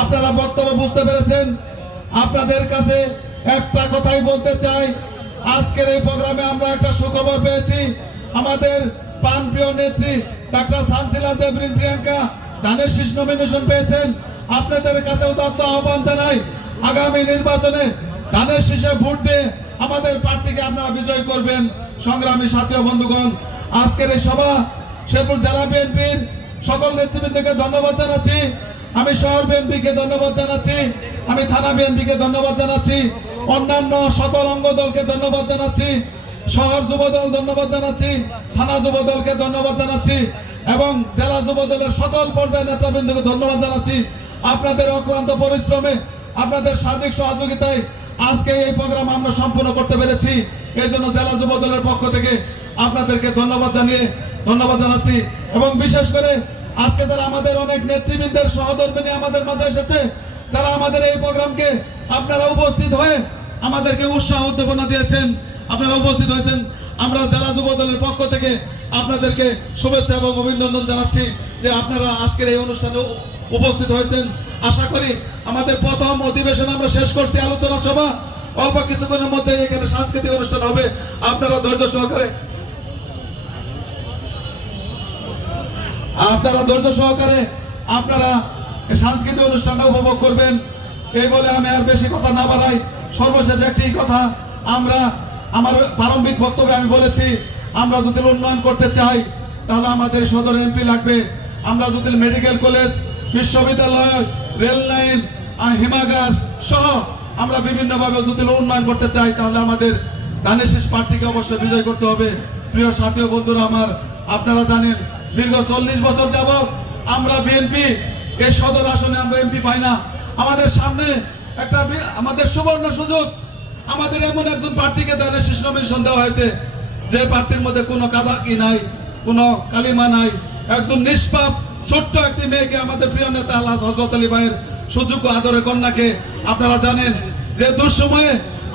আপনারা বক্তব্য বুঝতে পেরেছেন। আপনাদের কাছে একটা কথাই বলতে চাই। আজকের এই প্রোগ্রামে আমরা একটা সুখবর পেয়েছি। আমাদের নেত্রী ডাক্তার সানসিলা প্রিয়াঙ্কা ধানের নমিনেশন পেয়েছেন। আপনাদের কাছে আহ্বান জানাই, আগামী নির্বাচনে ধানের শীষে ভোট দিয়ে আমাদের প্রার্থীকে আপনারা বিজয় করবেন। সংগ্রামী সাথী বন্ধুগণ, আজকের এই সভা শেরপুর জেলা বিএনপির সকল নেতৃবৃন্দকে ধন্যবাদ জানাচ্ছি। আমি শহর বিএনপিকে ধন্যবাদ জানাচ্ছি। আমি থানা বিএনপিকে ধন্যবাদ জানাচ্ছি। অন্যান্য সকল অঙ্গ দলকে ধন্যবাদ জানাচ্ছি। শহর যুব দল ধন্যবাদ জানাচ্ছি। থানা যুব দলকে ধন্যবাদ জানাচ্ছি। এবং জেলা যুব দলের সকল পর্যায়ের নেতৃবৃন্দকে ধন্যবাদ জানাচ্ছি। আপনাদের অক্লান্ত পরিশ্রমে, আপনাদের সার্বিক সহযোগিতায় আজকে এই প্রোগ্রাম আমরা সম্পূর্ণ করতে পেরেছি। এই জন্য জেলা যুব দলের পক্ষ থেকে আপনাদেরকে ধন্যবাদ জানিয়ে ধন্যবাদ জানাচ্ছি। এবং বিশেষ করে আজকে যারা আমাদের অনেক নেতৃবৃন্দের সহধর্মী নিয়ে আমাদের মাঝে এসেছে, যারা আমাদের এই প্রোগ্রামকে আপনারা উপস্থিত হয়ে আমাদেরকে উৎসাহ উদ্দীপনা দিয়েছেন, আপনারা উপস্থিত হয়েছেন। আমরা জেলা যুব দলের পক্ষ থেকে আপনাদেরকে শুভেচ্ছা এবং অভিনন্দন জানাচ্ছি যে আপনারা আজকের এই অনুষ্ঠানে উপস্থিত হয়েছেন। আশা করি আমাদের প্রথম অধিবেশন আমরা শেষ করছি আলোচনা সভা। অল্প কিছুক্ষণের মধ্যে এখানে সাংস্কৃতিক অনুষ্ঠান হবে। আপনারা ধৈর্য সহকারে আপনারা ধৈর্য সহকারে আপনারা সাংস্কৃতিক অনুষ্ঠানটা উপভোগ করবেন। এই বলে আমি আর বেশি কথা না বাড়াই। সর্বশেষ একটি কথা, আমরা আমার প্রারম্ভিক বক্তব্যে আমি বলেছি, আমরা যদি উন্নয়ন করতে চাই, তাহলে আমাদের সদর এমপি লাগবে। আমরা যদি মেডিকেল কলেজ, বিশ্ববিদ্যালয়, রেল লাইন হিমাগার সহ আমরা বিভিন্নভাবে যদি উন্নয়ন করতে চাই, তাহলে আমাদের দানেশিস প্রার্থীকে অবশ্যই বিজয় করতে হবে। প্রিয় সাথী বন্ধুরা আমার, আপনারা জানেন দীর্ঘ চল্লিশ বছর যাব আমরা বিএনপি এই সদর আসনে আমরা এমপি পাই না। আমাদের সামনে একটা আমাদের সুবর্ণ সুযোগ। আমাদের এমন একজন প্রার্থীকে দানের শীর্ষ নমিনেশন দেওয়া হয়েছে, যে প্রার্থীর মধ্যে কোনো কাদাকি নাই, কোনো কালিমা নাই। একজন নিষ্পাপ, ছোট্ট একটি মেয়েকে আমাদের প্রিয় নেতা আল্লাহ হজরত আলী ভাইয়ের সুযোগ্য আদরে কন্যাকে আপনারা জানেন, যে দুঃসময়ে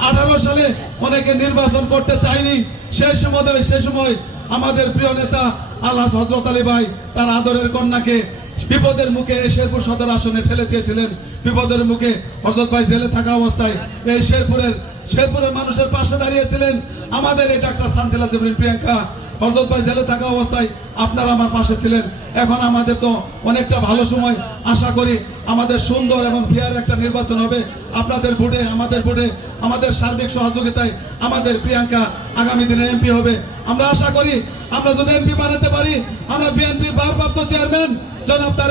আঠারো সালে অনেকে নির্বাচন করতে চায়নি, সেই সময় সেই সময় আমাদের প্রিয় নেতা আল্লাহ হজরত আলী ভাই তার আদরের কন্যাকে বিপদের মুখে শেরপুর সদর আসনে ঠেলে দিয়েছিলেন। বিপদের মুখে হজরত ভাই জেলে থাকা অবস্থায় এই শেরপুরের শেরপুরের মানুষের পাশে দাঁড়িয়েছিলেন। আমাদের এই ডাক্তার সানসিলা জেবরিন প্রিয়াঙ্কা। হরজত ভাই জেলে থাকা অবস্থায় আপনারা আমার পাশে ছিলেন। এখন আমাদের তো অনেকটা ভালো সময়। আশা করি আমাদের সুন্দর এবং ফেয়ার একটা নির্বাচন হবে। আপনাদের ভোটে, আমাদের ভোটে, আমাদের সার্বিক সহযোগিতায় আমাদের প্রিয়াঙ্কা আগামী দিনে এমপি হবে। আমরা আশা করি আমরা যদি এমপি বানাতে পারি আমরা বিএনপি ভারপ্রাপ্ত চেয়ারম্যান জনাব